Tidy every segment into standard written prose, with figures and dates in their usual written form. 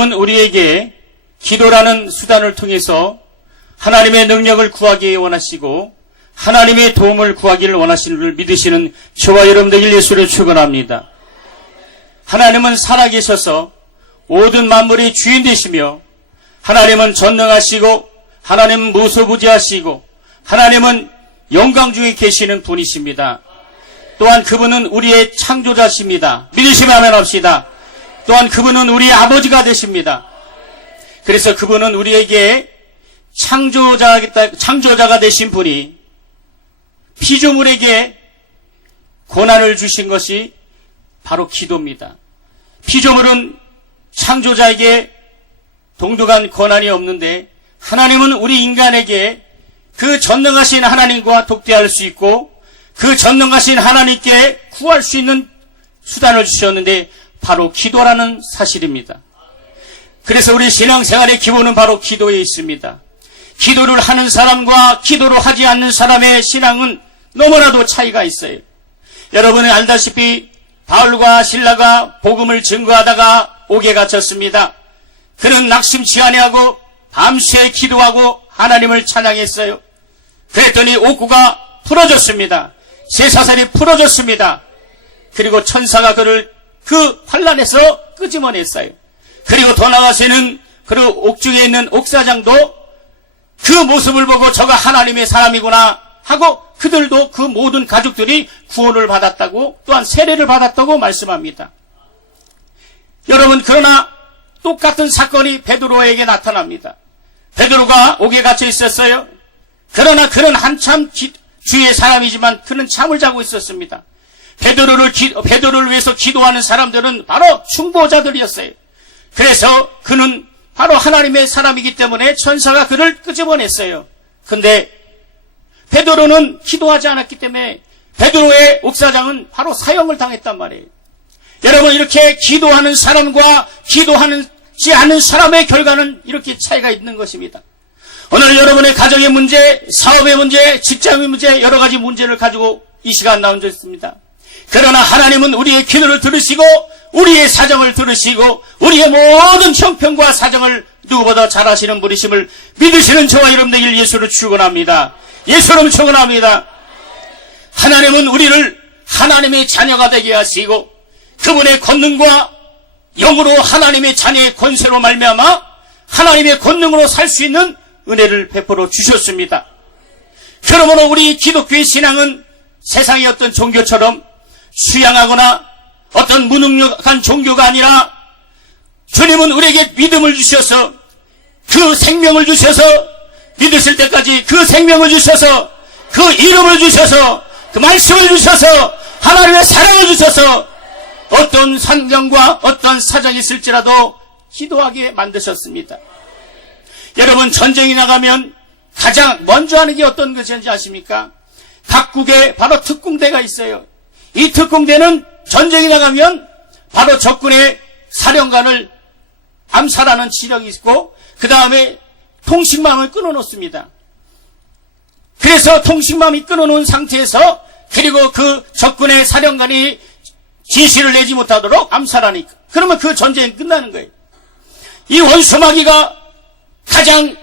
하나님은 우리에게 기도라는 수단을 통해서 하나님의 능력을 구하기 원하시고 하나님의 도움을 구하기를 원하시는 줄 믿으시는 저와 여러분들 예수를 축원합니다. 하나님은 살아계셔서 모든 만물의 주인 되시며 하나님은 전능하시고 하나님은 무소부지하시고 하나님은 영광 중에 계시는 분이십니다. 또한 그분은 우리의 창조자십니다. 믿으시면 아멘 합시다. 또한 그분은 우리의 아버지가 되십니다. 그래서 그분은 우리에게 창조자가 되신 분이 피조물에게 고난을 주신 것이 바로 기도입니다. 피조물은 창조자에게 동등한 권한이 없는데 하나님은 우리 인간에게 그 전능하신 하나님과 독대할 수 있고 그 전능하신 하나님께 구할 수 있는 수단을 주셨는데 바로 기도라는 사실입니다. 그래서 우리 신앙생활의 기본은 바로 기도에 있습니다. 기도를 하는 사람과 기도를 하지 않는 사람의 신앙은 너무나도 차이가 있어요. 여러분이 알다시피 바울과 실라가 복음을 증거하다가 옥에 갇혔습니다. 그는 낙심치 아니하고 밤새 기도하고 하나님을 찬양했어요. 그랬더니 옥구가 풀어졌습니다. 쇠사슬이 풀어졌습니다. 그리고 천사가 그를 그 환란에서 끄집어냈어요. 그리고 더 나아가서는 그 옥중에 있는 옥사장도 그 모습을 보고 저가 하나님의 사람이구나 하고 그들도 그 모든 가족들이 구원을 받았다고 또한 세례를 받았다고 말씀합니다. 여러분, 그러나 똑같은 사건이 베드로에게 나타납니다. 베드로가 옥에 갇혀 있었어요. 그러나 그는 한참 주의 사람이지만 그는 잠을 자고 있었습니다. 베드로를 위해서 기도하는 사람들은 바로 중보자들이었어요. 그래서 그는 바로 하나님의 사람이기 때문에 천사가 그를 끄집어냈어요. 근데 베드로는 기도하지 않았기 때문에 베드로의 옥사장은 바로 사형을 당했단 말이에요. 여러분, 이렇게 기도하는 사람과 기도하지 않는 사람의 결과는 이렇게 차이가 있는 것입니다. 오늘 여러분의 가정의 문제, 사업의 문제, 직장의 문제, 여러 가지 문제를 가지고 이 시간 나온 적 있습니다. 그러나 하나님은 우리의 기도를 들으시고 우리의 사정을 들으시고 우리의 모든 형편과 사정을 누구보다 잘 아시는 분이심을 믿으시는 저와 여러분들 예수를 축원합니다. 예수를 축원합니다. 하나님은 우리를 하나님의 자녀가 되게 하시고 그분의 권능과 영으로 하나님의 자녀의 권세로 말미암아 하나님의 권능으로 살 수 있는 은혜를 베풀어 주셨습니다. 그러므로 우리 기독교의 신앙은 세상의 어떤 종교처럼 수양하거나 어떤 무능력한 종교가 아니라 주님은 우리에게 믿음을 주셔서 그 생명을 주셔서 믿으실 때까지 그 생명을 주셔서 그 이름을 주셔서 그 말씀을 주셔서 하나님의 사랑을 주셔서 어떤 환경과 어떤 사정이 있을지라도 기도하게 만드셨습니다. 여러분, 전쟁이 나가면 가장 먼저 하는 게 어떤 것인지 아십니까? 각국에 바로 특공대가 있어요. 이 특공대는 전쟁이 나가면 바로 적군의 사령관을 암살하는 지령이 있고 그 다음에 통신망을 끊어놓습니다. 그래서 통신망이 끊어놓은 상태에서 그리고 그 적군의 사령관이 지시를 내지 못하도록 암살하니까 그러면 그 전쟁이 끝나는 거예요. 이 원수마귀가 가장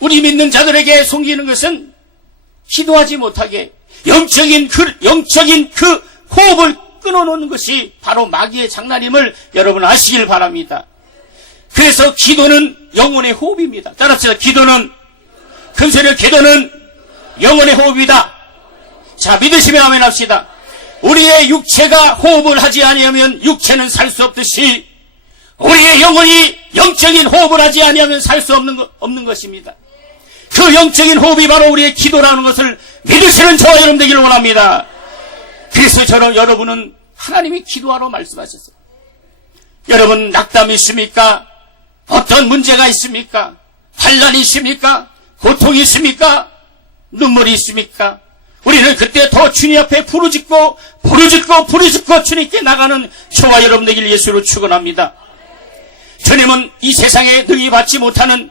우리 믿는 자들에게 속이는 것은 기도하지 못하게 영적인 그 호흡을 끊어놓는 것이 바로 마귀의 장난임을 여러분 아시길 바랍니다. 그래서 기도는 영혼의 호흡입니다. 따라서 기도는 큰소리로 기도는 영혼의 호흡이다. 자, 믿으시면 아멘 합시다. 우리의 육체가 호흡을 하지 아니하면 육체는 살 수 없듯이 우리의 영혼이 영적인 호흡을 하지 아니하면 살 수 없는 것입니다. 그 영적인 호흡이 바로 우리의 기도라는 것을 믿으시는 저와 여러분 되기를 원합니다. 그래서 여러분은 하나님이 기도하러 말씀하셨어요. 여러분, 낙담이 있습니까? 어떤 문제가 있습니까? 환난이 있습니까? 고통이 있습니까? 눈물이 있습니까? 우리는 그때 더 주님 앞에 부르짖고 주님께 나가는 저와 여러분 되기를 예수로 축원합니다. 주님은 이 세상에 능히 받지 못하는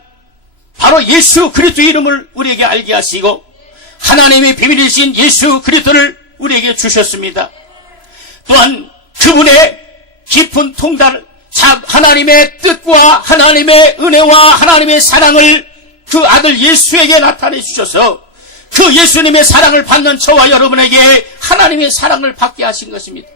바로 예수 그리스도의 이름을 우리에게 알게 하시고 하나님의 비밀이신 예수 그리스도를 우리에게 주셨습니다. 또한 그분의 깊은 통달을 하나님의 뜻과 하나님의 은혜와 하나님의 사랑을 그 아들 예수에게 나타내 주셔서 그 예수님의 사랑을 받는 저와 여러분에게 하나님의 사랑을 받게 하신 것입니다.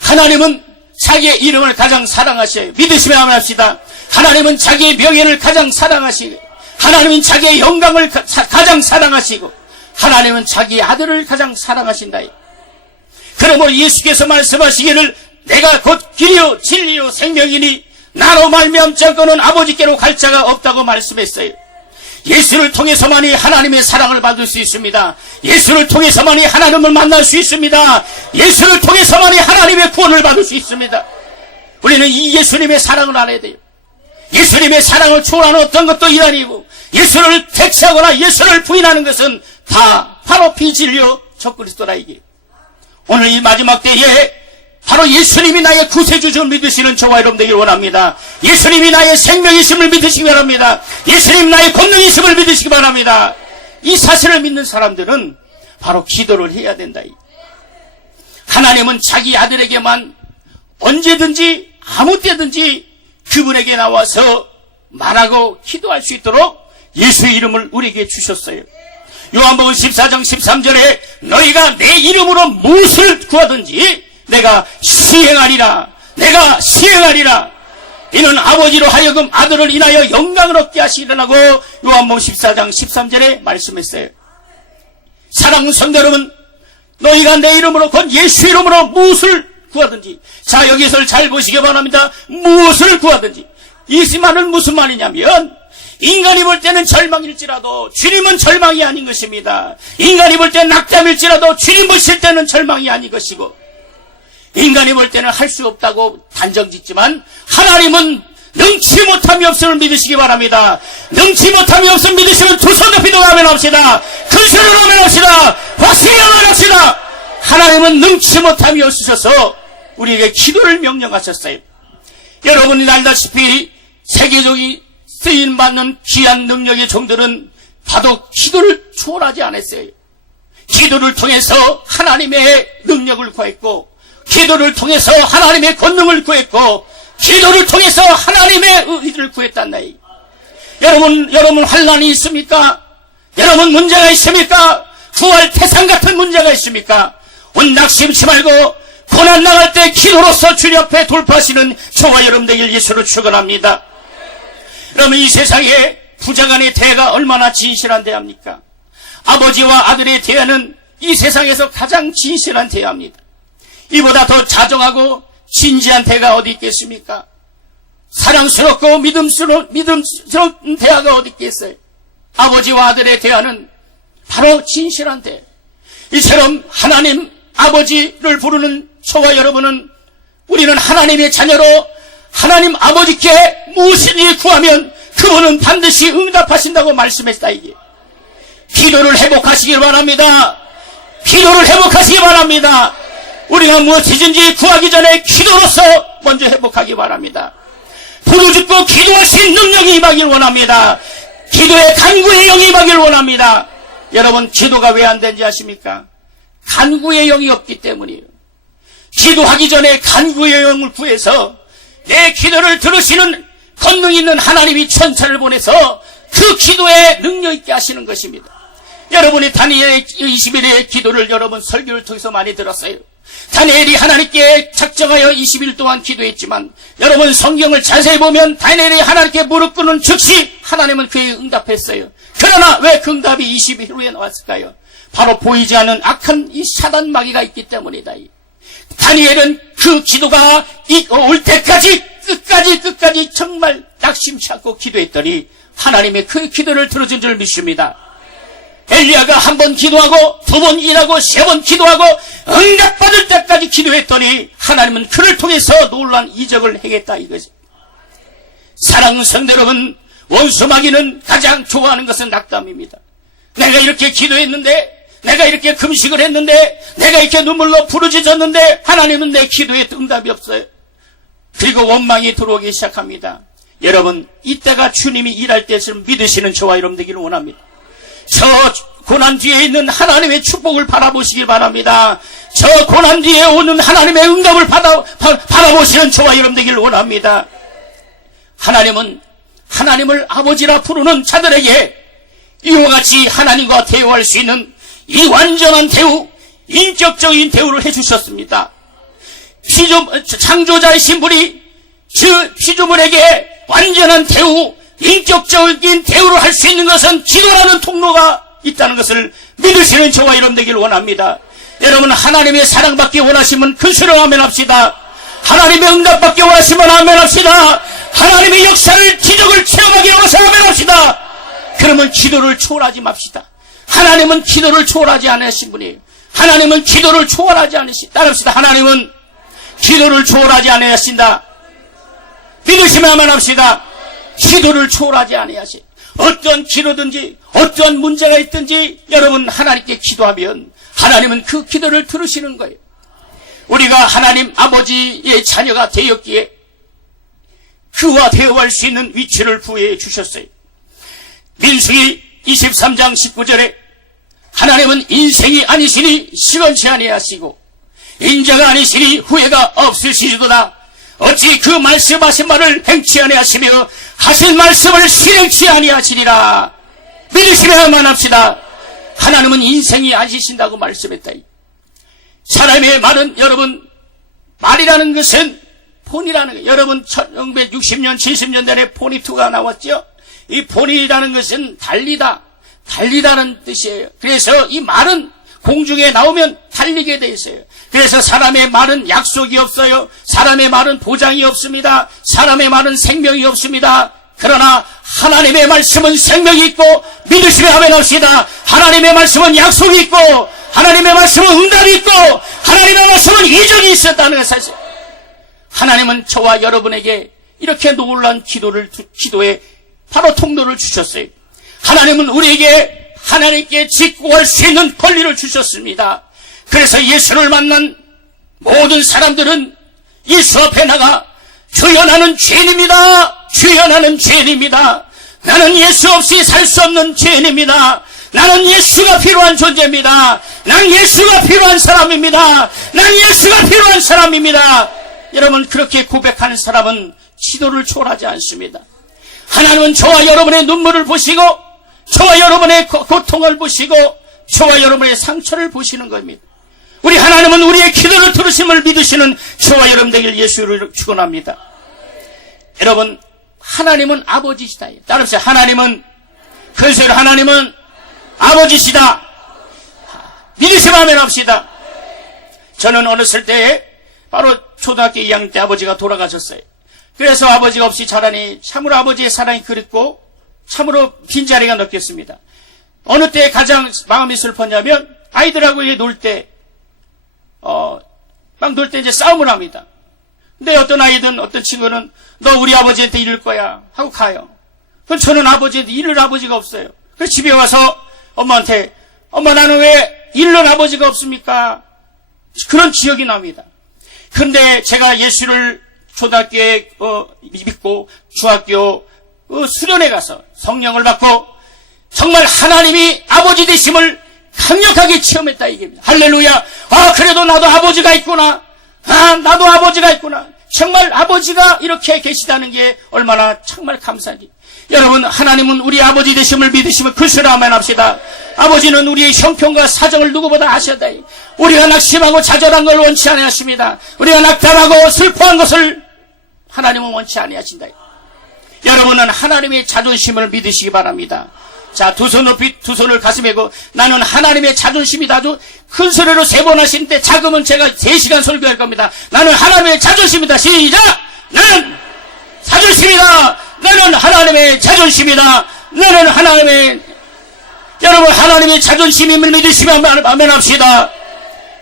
하나님은 자기의 이름을 가장 사랑하셔요. 믿으시면 합시다. 하나님은 자기의 명예를 가장 사랑하시고, 하나님은 자기의 영광을 가장 사랑하시고, 하나님은 자기 아들을 가장 사랑하신다. 그러므로 예수께서 말씀하시기를 내가 곧 길이요 진리요 생명이니 나로 말미암지 않고는 아버지께로 갈 자가 없다고 말씀했어요. 예수를 통해서만이 하나님의 사랑을 받을 수 있습니다. 예수를 통해서만이 하나님을 만날 수 있습니다. 예수를 통해서만이 하나님의 구원을 받을 수 있습니다. 우리는 이 예수님의 사랑을 알아야 돼요. 예수님의 사랑을 초월하는 어떤 것도 일 아니고, 예수를 택시하거나 예수를 부인하는 것은 다 바로 비진리요 적그리스도라 이게. 오늘 이 마지막 때에 바로 예수님이 나의 구세주를 믿으시는 저와 여러분 되길 원합니다. 예수님이 나의 생명이심을 믿으시기 바랍니다. 예수님 나의 권능이심을 믿으시기 바랍니다. 이 사실을 믿는 사람들은 바로 기도를 해야 된다. 하나님은 자기 아들에게만 언제든지 아무 때든지 그분에게 나와서 말하고 기도할 수 있도록 예수의 이름을 우리에게 주셨어요. 요한복음 14장 13절에 너희가 내 이름으로 무엇을 구하든지 내가 시행하리라. 내가 시행하리라. 이는 아버지로 하여금 아들을 인하여 영광을 얻게 하시리라고 요한복음 14장 13절에 말씀했어요. 사랑하는 성도 여러분, 너희가 내 이름으로 곧 예수 이름으로 무엇을 구하든지, 자 여기서 잘 보시기 바랍니다. 무엇을 구하든지, 이 말은 무슨 말이냐면 인간이 볼 때는 절망일지라도 주님은 절망이 아닌 것입니다. 인간이 볼 때는 낙담일지라도 주님 보실 때는 절망이 아닌 것이고, 인간이 볼 때는 할 수 없다고 단정짓지만 하나님은 능치 못함이 없음을 믿으시기 바랍니다. 능치 못함이 없음 믿으시면 두 손 높이 동하면 합시다. 큰 소리로 하면 합시다. 확실히 하면 합시다. 하나님은 능치 못함이 없으셔서 우리에게 기도를 명령하셨어요. 여러분이 알다시피 세계적인 쓰임받는 귀한 능력의 종들은 바로 기도를 초월하지 않았어요. 기도를 통해서 하나님의 능력을 구했고, 기도를 통해서 하나님의 권능을 구했고, 기도를 통해서 하나님의 의를 구했단 나이. 여러분 환난이 있습니까? 여러분 문제가 있습니까? 구할 태산 같은 문제가 있습니까? 온 낙심치 말고 고난 나갈 때 기도로서 주님 앞에 돌파하시는 저와 여러분 되길 예수로 축원합니다. 그러면 이 세상에 부자간의 대화가 얼마나 진실한 대화입니까? 아버지와 아들의 대화는 이 세상에서 가장 진실한 대화입니다. 이보다 더 자정하고 진지한 대화가 어디 있겠습니까? 사랑스럽고 믿음스러운 대화가 어디 있겠어요? 아버지와 아들의 대화는 바로 진실한 대화. 이처럼 하나님 아버지를 부르는 저와 여러분은, 우리는 하나님의 자녀로 하나님 아버지께 무엇이든지 구하면 그분은 반드시 응답하신다고 말씀했다. 이게 기도를 회복하시길 바랍니다. 기도를 회복하시기 바랍니다. 우리가 무엇이든지 구하기 전에 기도로서 먼저 회복하기 바랍니다. 부르짖고 기도할 수 있는 능력이 임하길 원합니다. 기도의 간구의 영이 임하길 원합니다. 여러분, 기도가 왜 안 되는지 아십니까? 간구의 영이 없기 때문이에요. 기도하기 전에 간구의 영을 구해서 내 기도를 들으시는 권능 있는 하나님이 천사를 보내서 그 기도에 능력 있게 하시는 것입니다. 여러분이 다니엘의 20일의 기도를 여러분 설교를 통해서 많이 들었어요. 다니엘이 하나님께 작정하여 20일 동안 기도했지만, 여러분 성경을 자세히 보면 다니엘이 하나님께 무릎 꿇는 즉시 하나님은 그에게 응답했어요. 그러나 왜 그 응답이 20일 후에 나왔을까요? 바로 보이지 않는 악한 이 사단 마귀가 있기 때문이다. 다니엘은 그 기도가 올 때까지 끝까지 정말 낙심치 않고 기도했더니 하나님의 그 기도를 들어준 줄 믿습니다. 엘리야가 한 번 기도하고 두 번 일하고 세 번 기도하고 응답받을 때까지 기도했더니 하나님은 그를 통해서 놀라운 이적을 행했다 이거죠. 사랑하는 성도 여러분, 원수 마귀는 가장 좋아하는 것은 낙담입니다. 내가 이렇게 기도했는데, 내가 이렇게 금식을 했는데, 내가 이렇게 눈물로 부르짖었는데 하나님은 내 기도에 응답이 없어요. 그리고 원망이 들어오기 시작합니다. 여러분, 이때가 주님이 일할 때를 믿으시는 저와 여러분 되기를 원합니다. 저 고난 뒤에 있는 하나님의 축복을 바라보시기 바랍니다. 저 고난 뒤에 오는 하나님의 응답을 바라보시는 저와 여러분 되기를 원합니다. 하나님을 아버지라 부르는 자들에게 이와 같이 하나님과 대우할 수 있는 이 완전한 대우, 인격적인 대우를 해주셨습니다. 창조자이신 분이 그 피조물에게 완전한 대우, 인격적인 대우를 할 수 있는 것은 기도라는 통로가 있다는 것을 믿으시는 저와 여러분 되기를 원합니다. 여러분, 하나님의 사랑받기 원하시면 큰 소리로 아멘합시다. 하나님의 응답받기 원하시면 아멘합시다. 하나님의 역사를, 기적을 체험하기 원해서 아멘합시다. 그러면 기도를 초월하지 맙시다. 하나님은 기도를 초월하지 않으신 분이에요. 하나님은 기도를 초월하지 않으신다. 따릅시다. 하나님은 기도를 초월하지 않으신다. 믿으시면 아멘합시다. 기도를 초월하지 않으시. 어떤 기도든지 어떤 문제가 있든지 여러분 하나님께 기도하면 하나님은 그 기도를 들으시는 거예요. 우리가 하나님 아버지의 자녀가 되었기에 그와 대화할 수 있는 위치를 부여해 주셨어요. 민수기 23장 19절에 하나님은 인생이 아니시니 시건치 아니하시고 인자가 아니시니 후회가 없으시도다. 어찌 그 말씀하신 말을 행치 아니하시며 하신 말씀을 실행치 아니하시리라. 믿으시면만 합시다. 하나님은 인생이 아니신다고 말씀했다. 사람의 말은, 여러분, 말이라는 것은 폰이라는 거예요. 여러분 1960년 70년대에 폰이2가 나왔죠. 이 폰이라는 것은 달리다는 뜻이에요. 그래서 이 말은 공중에 나오면 달리게 돼 있어요. 그래서 사람의 말은 약속이 없어요. 사람의 말은 보장이 없습니다. 사람의 말은 생명이 없습니다. 그러나 하나님의 말씀은 생명이 있고 믿으시면 아멘합시다. 하나님의 말씀은 약속이 있고 하나님의 말씀은 응답이 있고 하나님의 말씀은 이적이 있었다는 것을 사실. 하나님은 저와 여러분에게 이렇게 놀라운 기도에 바로 통로를 주셨어요. 하나님은 우리에게 하나님께 직구할 수 있는 권리를 주셨습니다. 그래서 예수를 만난 모든 사람들은 예수 앞에 나가 주여 나는 죄인입니다. 주여 나는 죄인입니다. 나는 예수 없이 살 수 없는 죄인입니다. 나는 예수가 필요한 존재입니다. 난 예수가 필요한 사람입니다. 난 예수가 필요한 사람입니다. 여러분, 그렇게 고백하는 사람은 지도를 초월하지 않습니다. 하나님은 저와 여러분의 눈물을 보시고 저와 여러분의 고통을 보시고 저와 여러분의 상처를 보시는 겁니다. 우리 하나님은 우리의 기도를 들으심을 믿으시는 저와 여러분 되길 예수를 축원합니다. 여러분, 하나님은 아버지시다. 따라합시다. 하나님은, 큰소리로 하나님은 아버지시다. 믿으시면 아멘합시다. 저는 어렸을 때에 바로 초등학교 2학년 때 아버지가 돌아가셨어요. 그래서 아버지가 없이 자라니 참으로 아버지의 사랑이 그립고 참으로 빈자리가 넘겠습니다. 어느 때 가장 마음이 슬펐냐면 아이들하고 놀 때 막 놀 때 이제 싸움을 합니다. 근데 어떤 아이든 어떤 친구는 너 우리 아버지한테 이를 거야 하고 가요. 그럼 저는 아버지한테 이를 아버지가 없어요. 그래서 집에 와서 엄마한테 엄마 나는 왜 이르는 아버지가 없습니까? 그런 기억이 납니다. 그런데 제가 예수를 초등학교에 믿고 중학교 수련회 가서 성령을 받고 정말 하나님이 아버지 되심을 강력하게 체험했다 이게입니다. 할렐루야. 아 그래도 나도 아버지가 있구나. 아 나도 아버지가 있구나. 정말 아버지가 이렇게 계시다는 게 얼마나 정말 감사하지. 여러분 하나님은 우리 아버지 되심을 믿으시면 글쎄로 아멘합시다. 아버지는 우리의 형편과 사정을 누구보다 아셨다. 우리가 낙심하고 좌절한 걸 원치 아니하십니다. 우리가 낙담하고 슬퍼한 것을 하나님은 원치 아니하신다. 여러분은 하나님의 자존심을 믿으시기 바랍니다. 자, 두 손을 가슴에 고 나는 하나님의 자존심이다. 아주 큰 소리로 3번 하시는데 작으면 제가 3시간 설교할 겁니다. 나는 하나님의 자존심이다. 시작! 나는 자존심이다. 나는 하나님의 자존심이다. 나는 여러분 하나님의 자존심임을 믿으시면 아멘합시다.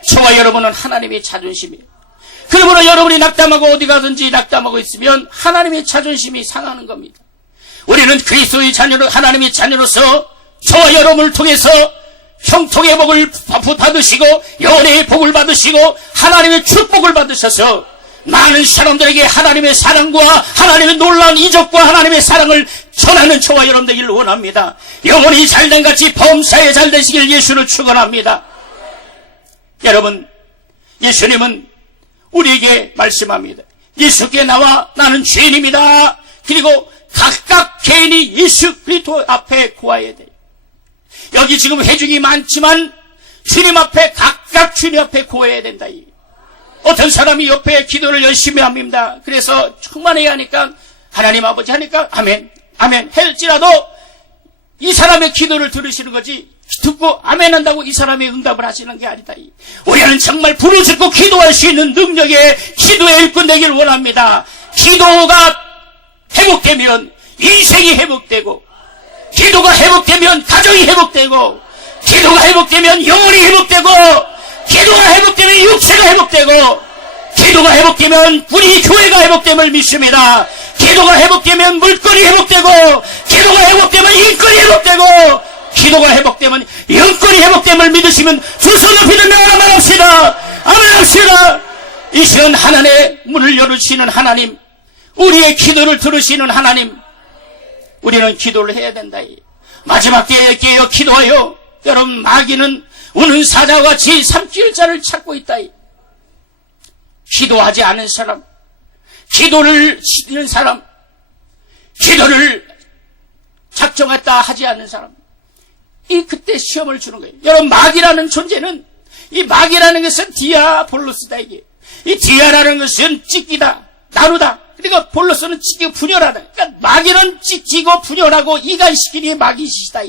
저와 여러분은 하나님의 자존심이에요. 그러므로 여러분이 낙담하고 어디 가든지 낙담하고 있으면 하나님의 자존심이 상하는 겁니다. 우리는 그리스도의 자녀로 하나님의 자녀로서 저와 여러분을 통해서 형통의 복을 받으시고 연애의 복을 받으시고 하나님의 축복을 받으셔서 많은 사람들에게 하나님의 사랑과 하나님의 놀라운 이적과 하나님의 사랑을 전하는 저와 여러분 되기를 원합니다. 영혼이 잘된 같이 범사에 잘 되시길 예수를 축원합니다. 여러분 예수님은 우리에게 말씀합니다. 예수께 나와 나는 죄인입니다. 그리고 각각 개인이 예수 그리스도 앞에 구해야 돼. 여기 지금 회중이 많지만 주님 앞에 각각 주님 앞에 구해야 된다. 어떤 사람이 옆에 기도를 열심히 합니다. 그래서 충만해야 하니까 하나님 아버지 하니까 아멘 아멘 할지라도 이 사람의 기도를 들으시는 거지 듣고 아멘 한다고 이 사람이 응답을 하시는 게 아니다. 우리는 정말 부르짖고 기도할 수 있는 능력의 기도의 일꾼 되기를 원합니다. 기도가 회복되면 인생이 회복되고, 기도가 회복되면 가정이 회복되고, 기도가 회복되면 영혼이 회복되고, 기도가 회복되면 육체가 회복되고, 기도가 회복되면 우리 교회가 회복됨을 믿습니다. 기도가 회복되면 물건이 회복되고, 기도가 회복되면 인권이 회복되고, 기도가 회복되면 영권이 회복됨을 믿으시면 주 손 높이 들며 아멘합시다. 아멘합시다. 이 시간 하나님의 문을 열으시는 하나님, 우리의 기도를 들으시는 하나님, 우리는 기도를 해야 된다. 마지막 때에 깨어 기도하여. 여러분, 마귀는 우는 사자와 같이 삼킬 자를 찾고 있다. 기도하지 않은 사람, 기도를 시키는 사람, 기도를 작정했다 하지 않는 사람, 그때 시험을 주는 거예요. 여러분, 마귀라는 존재는, 이 마귀라는 것은 디아볼로스다. 이 디아라는 것은 찢기다, 나누다. 그러니까 볼로스는 찢기고 분열하다. 그러니까 마귀는 찢기고 분열하고 이간시키는 게 마귀이시다.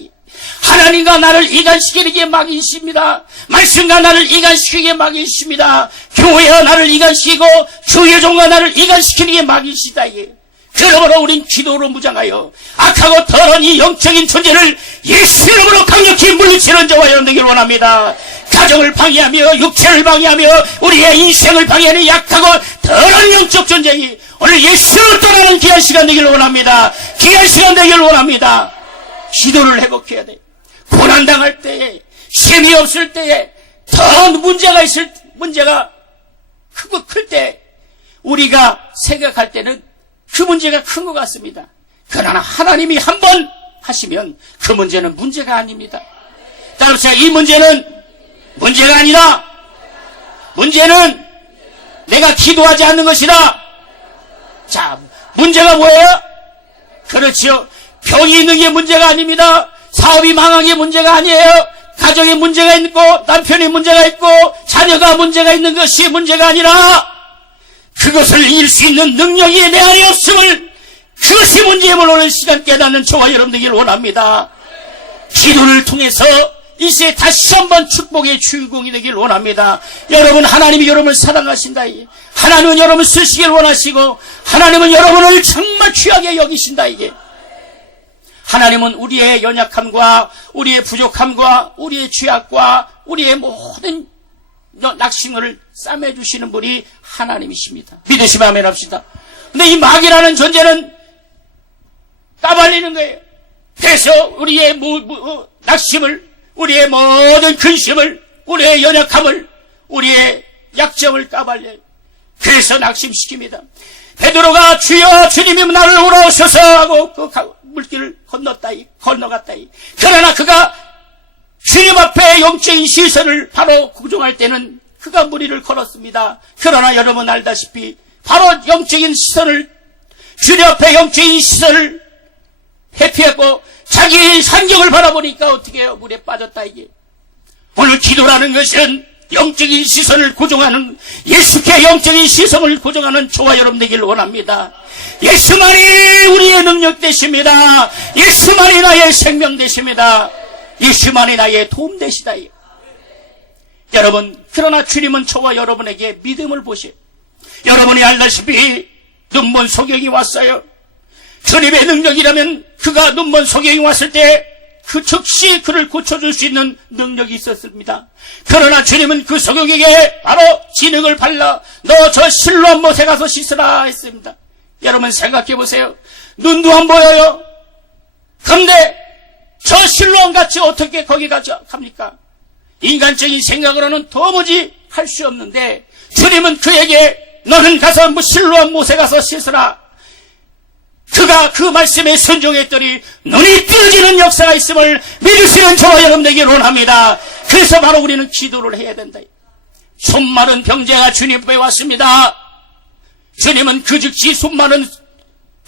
하나님과 나를 이간시키는 게 마귀이십니다. 말씀과 나를 이간시키는 게 마귀이십니다. 교회와 나를 이간시키고 주의 종과 나를 이간시키는 게 마귀이시다. 그러므로 우린 기도로 무장하여 악하고 더러운 이 영적인 존재를 예수 이름으로 강력히 물리치는 저와 여러분 되기를 원합니다. 가정을 방해하며 육체를 방해하며 우리의 인생을 방해하는 약하고 더러운 영적 존재이 오늘 예수를 떠나는 귀한 시간 되기를 원합니다. 귀한 시간 되기를 원합니다. 기도를 회복해야 돼. 고난당할 때에, 힘이 없을 때에, 더 문제가 크고 클 때, 우리가 생각할 때는 그 문제가 큰 것 같습니다. 그러나 하나님이 한번 하시면 그 문제는 문제가 아닙니다. 따라서 이 문제는 문제가 아니다. 문제는 내가 기도하지 않는 것이다. 자, 문제가 뭐예요? 그렇죠. 병이 있는 게 문제가 아닙니다. 사업이 망한 게 문제가 아니에요. 가정에 문제가 있고 남편이 문제가 있고 자녀가 문제가 있는 것이 문제가 아니라 그것을 이길 수 있는 능력이 내 안에 없음을, 그것이 문제임을 오늘 시간 깨닫는 저와 여러분 되기를 원합니다. 기도를 통해서 이 시대에 다시 한번 축복의 주인공이 되기를 원합니다. 여러분, 하나님이 여러분을 사랑하신다. 하나님은 여러분을 쓰시길 원하시고 하나님은 여러분을 정말 귀하게 여기신다. 하나님은 우리의 연약함과 우리의 부족함과 우리의 죄악과 우리의 모든 낙심을 싸매주시는 분이 하나님이십니다. 믿으시면 아멘 합시다. 근데 이 마귀라는 존재는 까발리는 거예요. 그래서 우리의 낙심을, 우리의 모든 근심을, 우리의 연약함을, 우리의 약점을 까발려요. 그래서 낙심시킵니다. 베드로가 주여 주님이 나를 오라오셔서 하고 그 물길을 건너갔다. 그러나 그가 주님 앞에 영적인 시선을 바로 구종할 때는 그가 무리를 걸었습니다. 그러나 여러분 알다시피 바로 영적인 시선을, 주님 앞에 영적인 시선을 회피했고 자기 산경을 바라보니까 어떻게 해요? 물에 빠졌다. 오늘 기도라는 것은 영적인 시선을 고정하는, 예수께 영적인 시선을 고정하는 저와 여러분 되기를 원합니다. 예수만이 우리의 능력 되십니다. 예수만이 나의 생명 되십니다. 예수만이 나의 도움 되시다. 여러분, 그러나 주님은 저와 여러분에게 믿음을 보세요. 여러분이 알다시피 눈먼 소경이 왔어요. 주님의 능력이라면 그가 눈먼 소경이 왔을 때 그 즉시 그를 고쳐줄 수 있는 능력이 있었습니다. 그러나 주님은 그 소경에게 바로 진흙을 발라 너 저 실로암 못에 가서 씻으라 했습니다. 여러분 생각해 보세요. 눈도 안 보여요. 그런데 저 실로암 같이 어떻게 거기 갑니까? 인간적인 생각으로는 도무지 할 수 없는데 주님은 그에게 너는 가서 실로암 못에 가서 씻으라. 그가 그 말씀에 순종했더니 눈이 뜨여지는 역사가 있음을 믿으시는 저와 여러분 되기를 원합니다. 그래서 바로 우리는 기도를 해야 된다. 손 마른 병자가 주님 앞에 왔습니다. 주님은 그 즉시 손 마른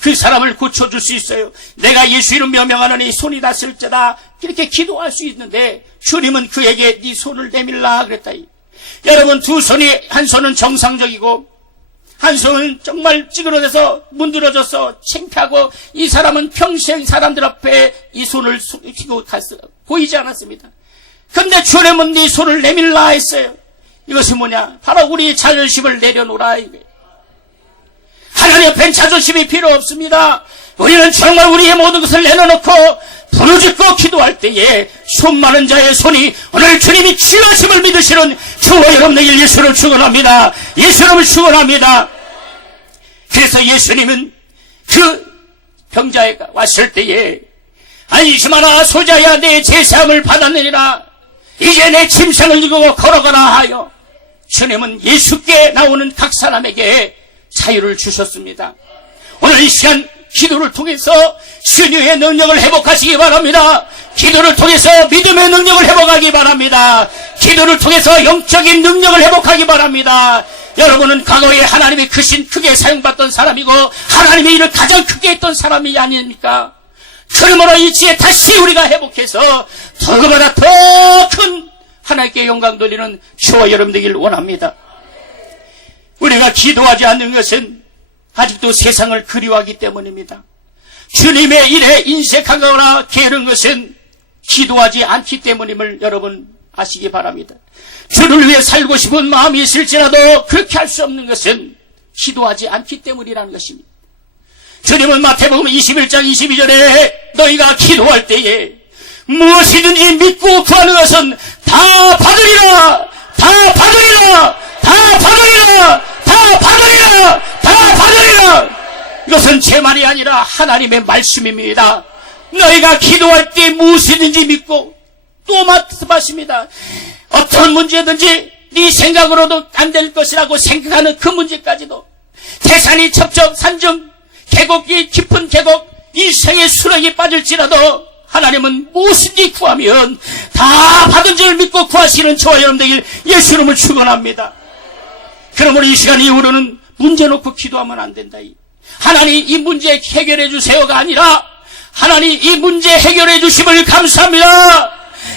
그 사람을 고쳐줄 수 있어요. 내가 예수 이름 명령하노니 손이 닿을지다. 이렇게 기도할 수 있는데 주님은 그에게 네 손을 내밀라 그랬다. 여러분, 두 손이, 한 손은 정상적이고 한 손은 정말 찌그러져서 문드러져서 창피하고, 이 사람은 평생 사람들 앞에 이 손을 쥐고 보이지 않았습니다. 그런데 주님은 네 손을 내밀라 했어요. 이것이 뭐냐? 바로 우리의 자존심을 내려놓으라 이거예요. 하나님 앞엔 자존심이 필요 없습니다. 우리는 정말 우리의 모든 것을 내려놓고 부르짖고 기도할 때에 손 마른 자의 손이, 오늘 주님이 치유하심을 믿으시는 저와 여러분에게 예수를 축원합니다. 예수님을 축원합니다. 그래서 예수님은 그 병자가 왔을 때에 안심하라 소자야, 내 제사함을 받았느니라. 이제 내 짐승을 지고 걸어가라 하여 주님은 예수께 나오는 각 사람에게 자유를 주셨습니다. 오늘 이 시간 기도를 통해서 신유의 능력을 회복하시기 바랍니다. 기도를 통해서 믿음의 능력을 회복하기 바랍니다. 기도를 통해서 영적인 능력을 회복하기 바랍니다. 여러분은 과거에 하나님이 크게 사용받던 사람이고 하나님의 일을 가장 크게 했던 사람이 아닙니까? 그러므로 이지에 다시 우리가 회복해서 그보다 더 큰 하나님께 영광 돌리는 저와 여러분 되기를 원합니다. 우리가 기도하지 않는 것은 아직도 세상을 그리워하기 때문입니다. 주님의 일에 인색하거나 게으른 것은 기도하지 않기 때문임을 여러분 아시기 바랍니다. 주를 위해 살고 싶은 마음이 있을지라도 그렇게 할 수 없는 것은 기도하지 않기 때문이라는 것입니다. 주님은 마태복음 21장 22절에 너희가 기도할 때에 무엇이든지 믿고 구하는 것은 다 받으리라, 다 받으리라, 다 받으리라, 다 받으리라, 다 받으리라. 이것은 제 말이 아니라 하나님의 말씀입니다. 너희가 기도할 때 무엇이든지 믿고, 또 말씀하십니다. 어떤 문제든지 네 생각으로도 안 될 것이라고 생각하는 그 문제까지도, 태산이 첩첩 산중 계곡이 깊은 계곡 인생의 수렁에 빠질지라도 하나님은 무엇인지 구하면 다 받은 줄 믿고 구하시는 저와 여러분 되길 예수 이름을 축원합니다. 그러므로 이 시간 이후로는 문제 놓고 기도하면 안 된다. 하나님 이 문제 해결해 주세요가 아니라 하나님 이 문제 해결해 주심을 감사합니다.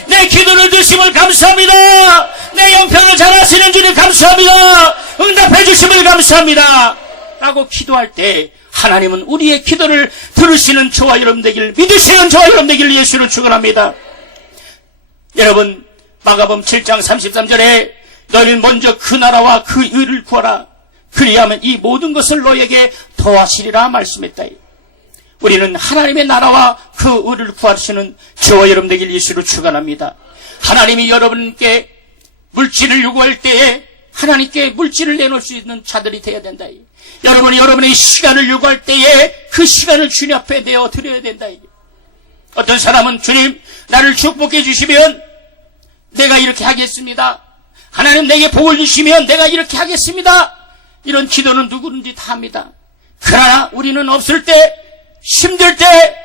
내 기도를 드심을 감사합니다. 내 영평을 잘하시는 주님 감사합니다. 응답해 주심을 감사합니다. 라고 기도할 때 하나님은 우리의 기도를 들으시는 저와 여러분 되기를, 믿으시는 저와 여러분 되기를 예수를 축원합니다. 여러분, 마가복음 7장 33절에 너희는 먼저 그 나라와 그 의를 구하라. 그리하면 이 모든 것을 너에게 더하시리라 말씀했다. 우리는 하나님의 나라와 그 의를 구하시는 저와 여러분 되기를 예수를 축원합니다. 하나님이 여러분께 물질을 요구할 때에 하나님께 물질을 내놓을 수 있는 자들이 되어야 된다. 여러분이 여러분의 시간을 요구할 때에 그 시간을 주님 앞에 내어 드려야 된다. 어떤 사람은 주님 나를 축복해 주시면 내가 이렇게 하겠습니다. 하나님 내게 복을 주시면 내가 이렇게 하겠습니다. 이런 기도는 누구든지 다 합니다. 그러나 우리는 없을 때, 힘들 때,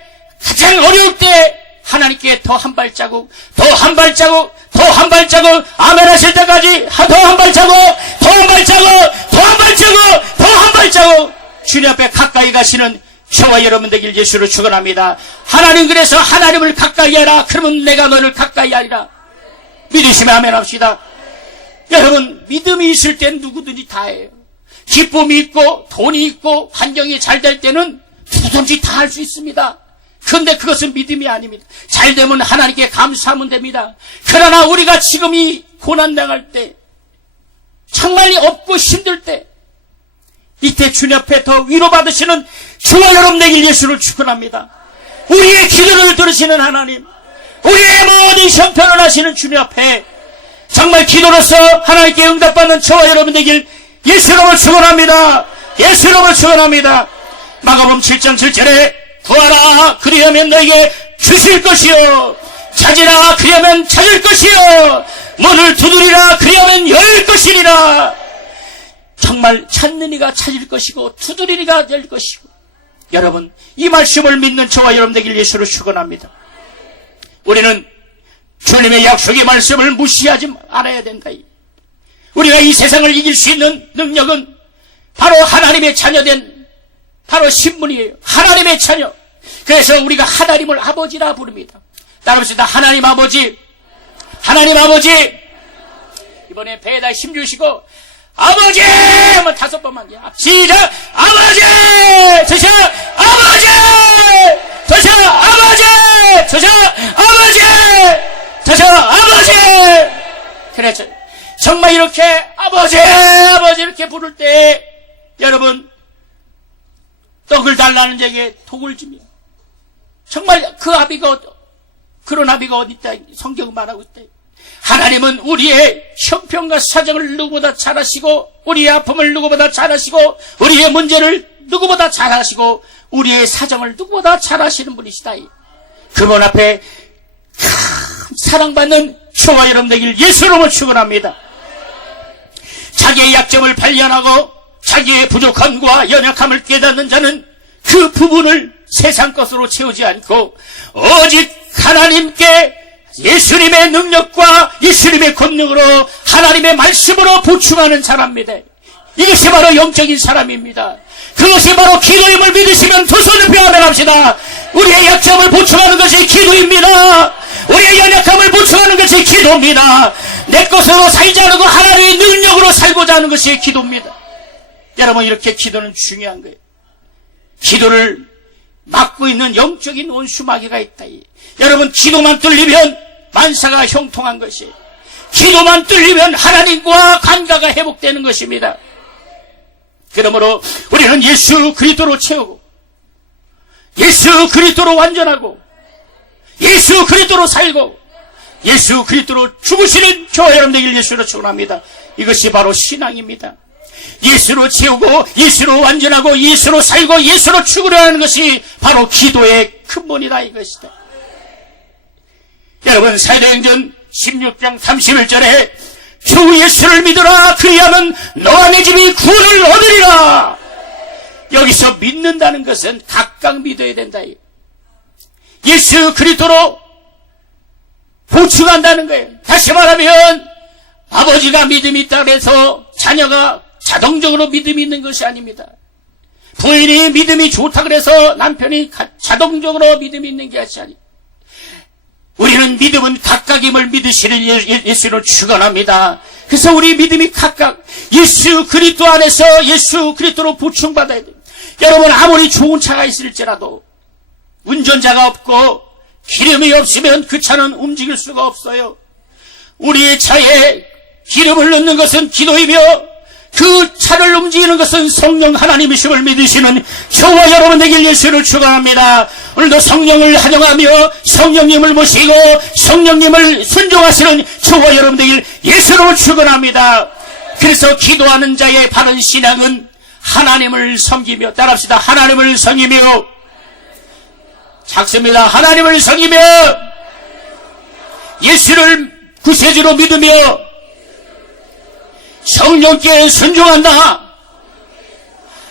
가장 어려울 때 하나님께 더 한 발자국, 더 한 발자국, 더 한 발자국, 아멘 하실 때까지 더 한 발자국, 더 한 발자국, 더 한 발자국, 더 한 발자국 주님 앞에 가까이 가시는 저와 여러분 되길 예수로 축원합니다. 하나님 그래서 하나님을 가까이 하라. 그러면 내가 너를 가까이 하리라. 믿으시면 아멘 합시다. 여러분 믿음이 있을 땐 누구든지 다 해요. 기쁨이 있고 돈이 있고 환경이 잘 될 때는 누구든지 다 할 수 있습니다. 그런데 그것은 믿음이 아닙니다. 잘 되면 하나님께 감사하면 됩니다. 그러나 우리가 지금 이 고난당할 때, 정말 없고 힘들 때, 이때 주님 앞에 더 위로받으시는 저와 여러분 되길 예수를 축원합니다. 우리의 기도를 들으시는 하나님, 우리의 모든 형편을 하시는 주님 앞에 정말 기도로서 하나님께 응답받는 저와 여러분 되길 예수 이름을 축원합니다. 예수 이름을 축원합니다. 마가복음 7장 7절에 구하라 그리하면 너에게 주실 것이요, 찾으라 그리하면 찾을 것이요, 문을 두드리라 그리하면 열 것이니라. 정말 찾는 이가 찾을 것이고 두드리는 이가 열 것이고. 여러분 이 말씀을 믿는 저와 여러분 되길 예수로 축원합니다. 우리는 주님의 약속의 말씀을 무시하지 말아야 된다. 우리가 이 세상을 이길 수 있는 능력은 바로 하나님의 자녀된 바로 신분이에요. 하나님의 자녀. 그래서 우리가 하나님을 아버지라 부릅니다. 따라합시다. 하나님 아버지. 하나님 아버지. 이번에 배에다 힘 주시고 아버지! 한번 5번만 시작! 아버지! 저셔! 아버지! 저셔! 아버지! 저셔! 아버지! 저셔! 아버지! 그래서 정말 이렇게 아버지! 아버지 이렇게 부를 때 여러분 떡을 달라는 자에게 독을 주며 정말 그 아비가 그런 아비가 어디 있다 성경은 말하고 있다. 하나님은 우리의 형편과 사정을 누구보다 잘 아시고 우리의 아픔을 누구보다 잘 아시고 우리의 문제를 누구보다 잘 아시고 우리의 사정을 누구보다 잘 아시는 분이시다. 그분 앞에 사랑받는 저와 여러분 되길 예수로 축원합니다. 자기의 약점을 발견하고 자기의 부족함과 연약함을 깨닫는 자는 그 부분을 세상 것으로 채우지 않고 오직 하나님께 예수님의 능력과 예수님의 권능으로 하나님의 말씀으로 보충하는 사람입니다. 이것이 바로 영적인 사람입니다. 그것이 바로 기도임을 믿으시면 두 손을 펴아멘 합시다. 우리의 약점을 보충하는 것이 기도입니다. 우리의 연약함을 보충하는 것이 기도입니다. 내 것으로 살지 않고 하나님의 능력으로 살고자 하는 것이 기도입니다. 여러분 이렇게 기도는 중요한 거예요. 기도를 막고 있는 영적인 원수마귀가 있다. 여러분 기도만 뚫리면 만사가 형통한 것이 기도만 뚫리면 하나님과 관계가 회복되는 것입니다. 그러므로 우리는 예수 그리스도로 채우고 예수 그리스도로 완전하고 예수 그리스도로 살고 예수 그리스도로 죽으시는 저와 여러분 되길 예수로 축원합니다. 이것이 바로 신앙입니다. 예수로 채우고 예수로 완전하고 예수로 살고 예수로 죽으려 하는 것이 바로 기도의 근본이다 이것이다. 여러분 사도행전 16장 31절에 주 예수를 믿으라 그리하면 너와 내 집이 구원을 얻으리라. 여기서 믿는다는 것은 각각 믿어야 된다. 예수 그리스도로 보충한다는 거예요. 다시 말하면 아버지가 믿음이 있다 그래서 자녀가 자동적으로 믿음이 있는 것이 아닙니다. 부인이 믿음이 좋다 그래서 남편이 자동적으로 믿음이 있는 것이 아닙니다. 우리는 믿음은 각각임을 믿으시는 예수를 축원합니다. 그래서 우리 믿음이 각각 예수 그리스도 안에서 예수 그리스도로 보충받아야 돼요. 여러분 아무리 좋은 차가 있을지라도 운전자가 없고 기름이 없으면 그 차는 움직일 수가 없어요. 우리의 차에 기름을 넣는 것은 기도이며 그 차를 움직이는 것은 성령 하나님이심을 믿으시는 저와 여러분 되길 예수를 축원합니다. 오늘도 성령을 환영하며 성령님을 모시고 성령님을 순종하시는 저와 여러분 되길 예수로 축원합니다. 그래서 기도하는 자의 바른 신앙은 하나님을 섬기며 따라합시다. 하나님을 섬기며 작습니다. 하나님을 섬기며 예수를 구세주로 믿으며 성령께 순종한다.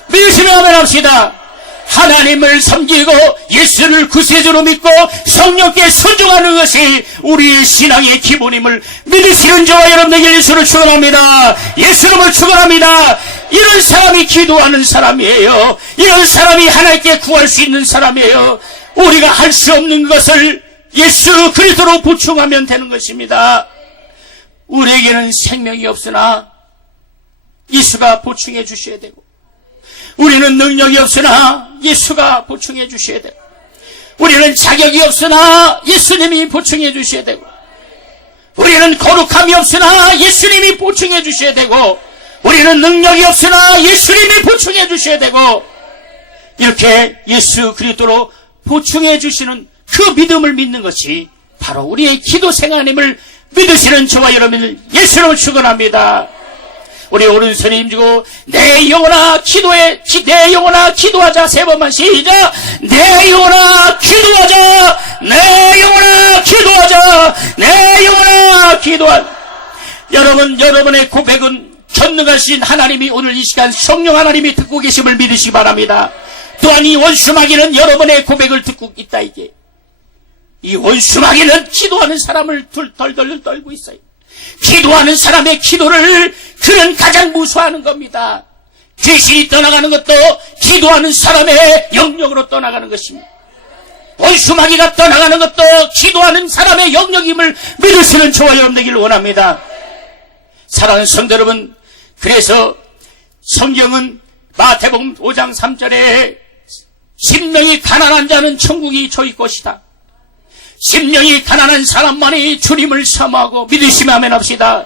믿으시면 아멘 합시다. 하나님을 섬기고 예수를 구세주로 믿고 성령께 순종하는 것이 우리의 신앙의 기본임을 믿으시는 저와 여러분에게 예수를 축원합니다. 예수님을 축원합니다. 이런 사람이 기도하는 사람이에요. 이런 사람이 하나님께 구할 수 있는 사람이에요. 우리가 할 수 없는 것을 예수 그리스도로 보충하면 되는 것입니다. 우리에게는 생명이 없으나 예수가 보충해 주셔야 되고 우리는 능력이 없으나 예수가 보충해 주셔야 되고 우리는 자격이 없으나 예수님이 보충해 주셔야 되고 우리는 거룩함이 없으나 예수님이 보충해 주셔야 되고 우리는 능력이 없으나 예수님이 보충해 주셔야 되고 이렇게 예수 그리스도로 보충해 주시는 그 믿음을 믿는 것이 바로 우리의 기도 생활임을 믿으시는 저와 여러분을 예수로 축원합니다. 우리 오른손에 힘주고 내 영혼아 기도해 내 영혼아 기도하자 3번만 시작. 내 영혼아 기도하자. 내 영혼아 기도하자. 내 영혼아 기도하자. 여러분의 고백은 전능하신 하나님이 오늘 이 시간 성령 하나님이 듣고 계심을 믿으시기 바랍니다. 또한 이 원수마귀는 여러분의 고백을 듣고 있다. 이게 이 원수마귀는 기도하는 사람을 덜덜 떨고 있어요. 기도하는 사람의 기도를 그는 가장 무서워하는 겁니다. 귀신이 떠나가는 것도 기도하는 사람의 영역으로 떠나가는 것입니다. 원수마귀가 떠나가는 것도 기도하는 사람의 영역임을 믿으시는 저와 여러분 되기를 원합니다. 사랑하는 성도 여러분, 그래서 성경은 마태복음 5장 3절에 심령이 가난한 자는 천국이 저희 것이다. 심령이 가난한 사람만이 주님을 사모하고 믿으시면 아멘 합시다.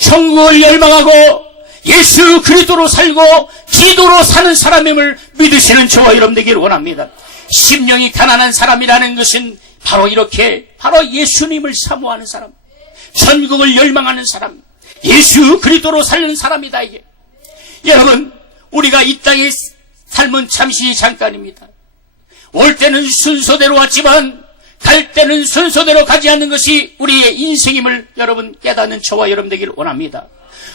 천국을 열망하고 예수 그리스도로 살고 기도로 사는 사람임을 믿으시는 저와 여러분 되기를 원합니다. 심령이 가난한 사람이라는 것은 바로 이렇게 바로 예수님을 사모하는 사람, 천국을 열망하는 사람, 예수 그리스도로 사는 사람이다. 이게 여러분, 우리가 이 땅에 삶은 잠시 잠깐입니다. 올 때는 순서대로 왔지만 갈 때는 순서대로 가지 않는 것이 우리의 인생임을 여러분 깨닫는 저와 여러분 되기를 원합니다.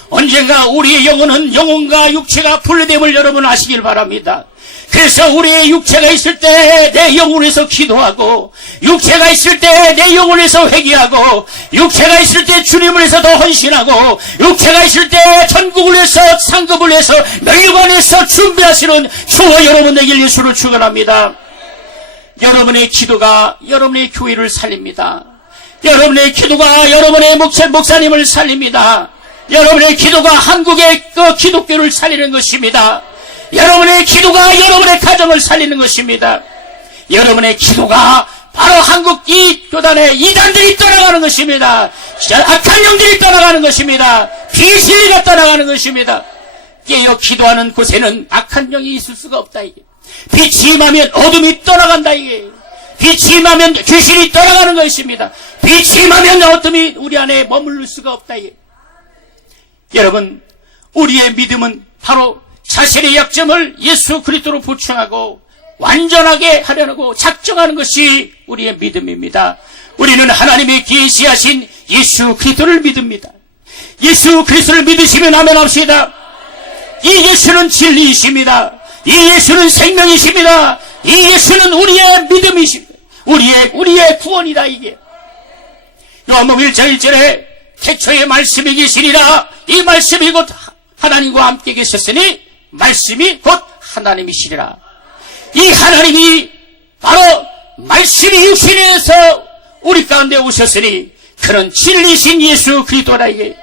언젠가 우리의 영혼은 영혼과 육체가 분리됨을 여러분 아시길 바랍니다. 그래서 우리의 육체가 있을 때 내 영혼에서 기도하고, 육체가 있을 때 내 영혼에서 회개하고, 육체가 있을 때 주님을 위해서 더 헌신하고, 육체가 있을 때 천국을 위해서 상급을 위해서 멸관에서 준비하시는 저와 여러분 되길 예수로 축원합니다. 여러분의 기도가 여러분의 교회를 살립니다. 여러분의 기도가 여러분의 목사님을 살립니다. 여러분의 기도가 한국의 그 기독교를 살리는 것입니다. 여러분의 기도가 여러분의 가정을 살리는 것입니다. 여러분의 기도가 바로 한국 이 교단의 이단들이 떠나가는 것입니다. 악한 영들이 떠나가는 것입니다. 비실리가 떠나가는 것입니다. 깨어 기도하는 곳에는 악한 영이 있을 수가 없다. 이게 빛이 임하면 어둠이 떠나간다. 이게 빛이 임하면 귀신이 떠나가는 것입니다. 빛이 임하면 어둠이 우리 안에 머무를 수가 없다. 이게 여러분, 우리의 믿음은 바로 자신의 약점을 예수 그리스도로 보충하고 완전하게 하려고 작정하는 것이 우리의 믿음입니다. 우리는 하나님의 계시하신 예수 그리스도를 믿습니다. 예수 그리스도를 믿으시면 아멘 합시다. 이 예수는 진리이십니다. 이 예수는 생명이십니다. 이 예수는 우리의 믿음이십니다. 우리의 구원이다. 이게 요한복음 1장 1절에 태초에 말씀이 계시니라. 이 말씀이 곧 하나님과 함께 계셨으니 말씀이 곧 하나님이시리라. 이 하나님이 바로 말씀이 육신에서 우리 가운데 오셨으니 그는 진리신 예수 그리스도라. 이게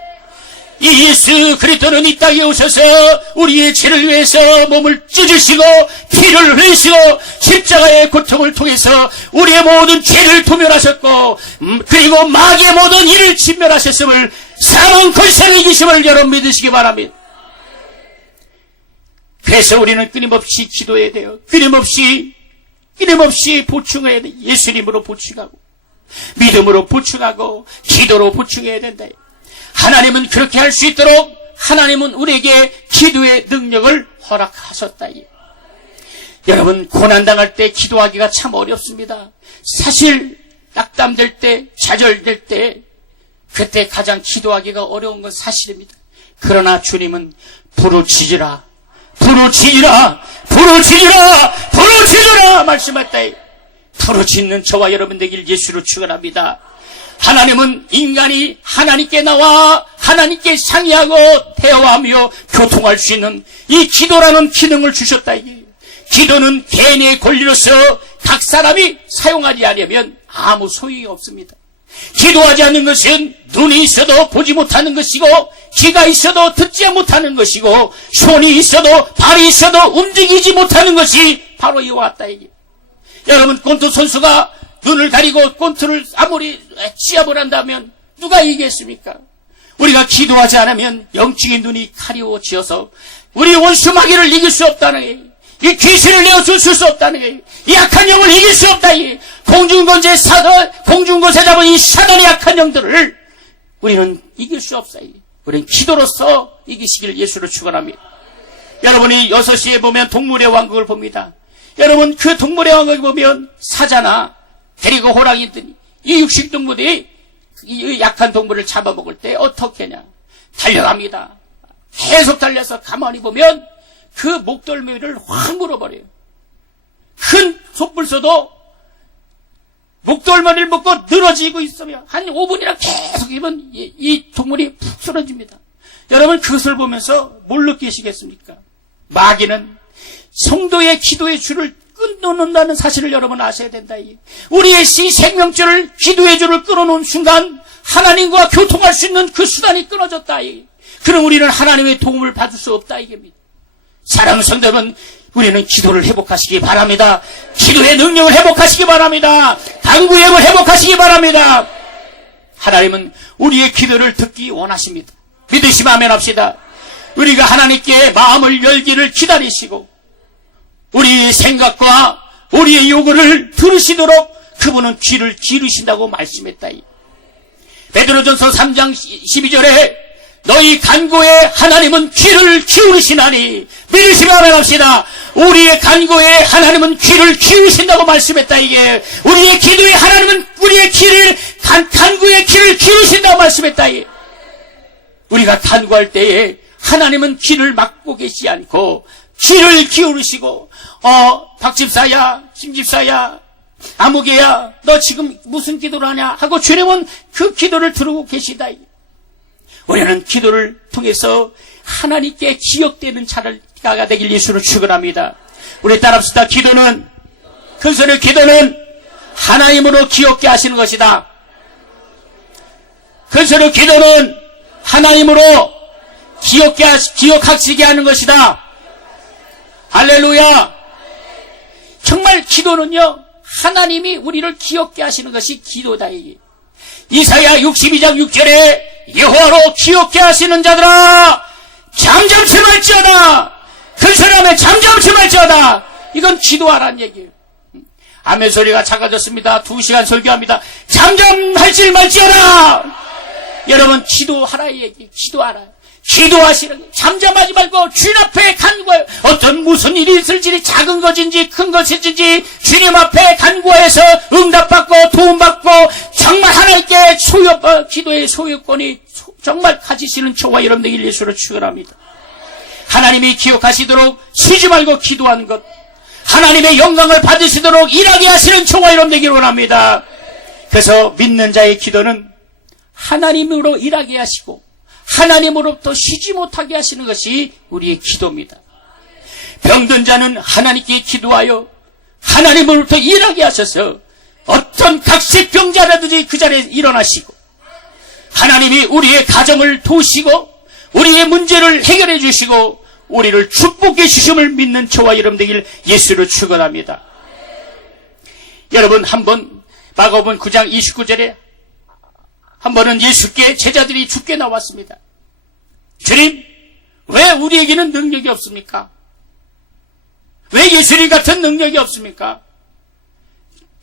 이 예수 그리스도는 이 땅에 오셔서 우리의 죄를 위해서 몸을 찢으시고 피를 흘리시고 십자가의 고통을 통해서 우리의 모든 죄를 도멸하셨고, 그리고 마귀의 모든 일을 진멸하셨음을, 사망 권세를 이기심을 여러분 믿으시기 바랍니다. 그래서 우리는 끊임없이 기도해야 돼요. 끊임없이 보충해야 돼요. 예수님으로 보충하고 믿음으로 보충하고 기도로 보충해야 된다. 하나님은 그렇게 할 수 있도록 하나님은 우리에게 기도의 능력을 허락하셨다. 여러분, 고난당할 때 기도하기가 참 어렵습니다. 사실 낙담될 때, 좌절될 때, 그때 가장 기도하기가 어려운 건 사실입니다. 그러나 주님은 부르짖으라 말씀했다. 부르짖는 저와 여러분 되길 예수로 축원합니다. 하나님은 인간이 하나님께 나와 하나님께 상의하고 대화하며 교통할 수 있는 이 기도라는 기능을 주셨다. 기도는 개인의 권리로서 각 사람이 사용하지 않으면 아무 소용이 없습니다. 기도하지 않는 것은 눈이 있어도 보지 못하는 것이고, 귀가 있어도 듣지 못하는 것이고, 손이 있어도 발이 있어도 움직이지 못하는 것이 바로 이와 같다. 여러분, 권투 선수가 눈을 가리고 권투를 아무리 시합을 한다면 누가 이기겠습니까? 우리가 기도하지 않으면 영적인 눈이 가리워지어서 우리 원수 마귀를 이길 수 없다는 거예요. 이 귀신을 내어줄 수 없다는 거예요. 이 약한 영을 이길 수 없다. 공중권세 잡은 이 사단의 약한 영들을 우리는 이길 수 없어요. 우리는 기도로서 이기시기를 예수로 축원합니다. 여러분이 6시에 보면 동물의 왕국을 봅니다. 여러분, 그 동물의 왕국을 보면 사자나 데리고 호랑이들이, 이 육식동물이 이 약한 동물을 잡아먹을 때 어떻게 하냐? 달려갑니다. 계속 달려서 가만히 보면 그 목덜미를 확 물어버려요. 큰 촛불 쏘도 목덜미를 먹고 늘어지고 있으면 한 5분이나 계속 입으면 이 동물이 푹 쓰러집니다. 여러분 그것을 보면서 뭘 느끼시겠습니까? 마귀는 성도의 기도의 줄을 끊어놓는다는 사실을 여러분 아셔야 된다. 우리의 생명줄을, 기도의 줄을 끊어놓은 순간 하나님과 교통할 수 있는 그 수단이 끊어졌다. 그럼 우리는 하나님의 도움을 받을 수 없다 이겁니다. 사랑하는 성도 여러분, 우리는 기도를 회복하시기 바랍니다. 기도의 능력을 회복하시기 바랍니다. 간구의 회복하시기 바랍니다. 하나님은 우리의 기도를 듣기 원하십니다. 믿으시면 아멘 합시다. 우리가 하나님께 마음을 열기를 기다리시고 우리의 생각과 우리의 요구를 들으시도록 그분은 귀를 기르신다고 말씀했다. 베드로전서 3장 12절에 너희 간구에 하나님은 귀를 기울이시나니 믿으시면 아멘 합시다. 우리의 간구에 하나님은 귀를 기울이신다고 말씀했다. 이게 우리의 기도에 하나님은 우리의 간구에 귀를 기울이신다고 말씀했다. 우리가 간구할 때에 하나님은 귀를 막고 계시지 않고 귀를 기울이시고 박집사야, 김집사야, 아무개야, 너 지금 무슨 기도를 하냐 하고 주님은 그 기도를 들고 계시다. 우리는 기도를 통해서 하나님께 기억되는 자가 되길 예수로 축원합니다. 우리 따라합시다. 기도는, 큰소리로 기도는 하나님으로 기억게 하시는 것이다. 큰소리로 기도는 하나님으로 기억하시게 하는 것이다. 할렐루야. 정말 기도는요, 하나님이 우리를 기억게 하시는 것이 기도다. 이사야 62장 6절에 여호와로 기억게 하시는 자들아 잠잠치 말지어다. 큰 소리하면 잠잠치 말지어다. 이건 기도하라는 얘기예요. 아멘 소리가 작아졌습니다. 2시간 설교합니다. 잠잠할지 말지어다. 여러분 기도하라 이 얘기. 기도하라. 기도하시는 게 잠잠하지 말고 주님 앞에 간구해요. 어떤 무슨 일이 있을지 작은 것인지 큰 것인지 주님 앞에 간구해서 응답받고 도움받고 정말 하나님께 기도의 소유권이 정말 가지시는 저와 여러분들 예수로 축원합니다. 하나님이 기억하시도록 쉬지 말고 기도하는 것, 하나님의 영광을 받으시도록 일하게 하시는 저와 여러분들 되기를 원합니다. 그래서 믿는 자의 기도는 하나님으로 일하게 하시고 하나님으로부터 쉬지 못하게 하시는 것이 우리의 기도입니다. 병든 자는 하나님께 기도하여 하나님으로부터 일하게 하셔서 어떤 각색병자라든지 그 자리에 일어나시고 하나님이 우리의 가정을 도우시고 우리의 문제를 해결해 주시고 우리를 축복해 주심을 믿는 저와 여러분 되길 예수로 축원합니다. 여러분 한번 마가복음 9장 29절에 한 번은 예수께 제자들이 죽게 나왔습니다. 주님, 왜 우리에게는 능력이 없습니까? 왜 예수님 같은 능력이 없습니까?